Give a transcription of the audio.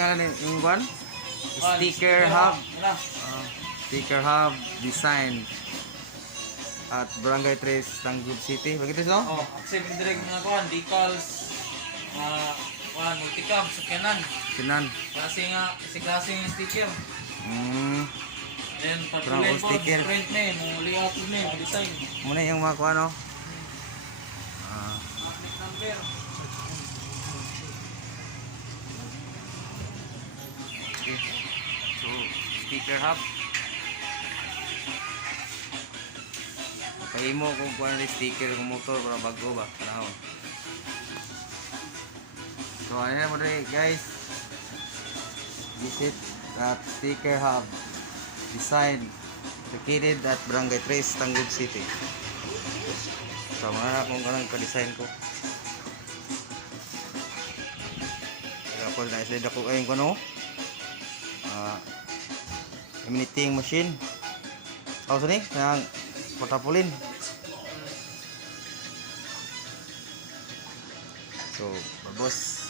nga yung one? Sticker hub. Sticker hub design at Barangay Tres, Tanggol City. Bagito no? Oh, accept direct mga kuan, decals, kuan, multicam, sakyanan. Kinan. Klase nga, klase nga sticker. Then, Parang patuloy all po, sticker. print na eh, mga layout na eh, mga design. Muna yung mga kuha no? Magnet number. So, sticker hub. Pahimo kung kuha na sticker ng motor para bago ba? Panahon. So, ayan mo rin guys. Visit at sticker hub design located at Barangay Tres, Tanggol City. So, mga kung kanang pa-design ko. Kaya ako na-slide ako ayun ko no. Emanating machine. Ako sini yang potapulin. So, babos.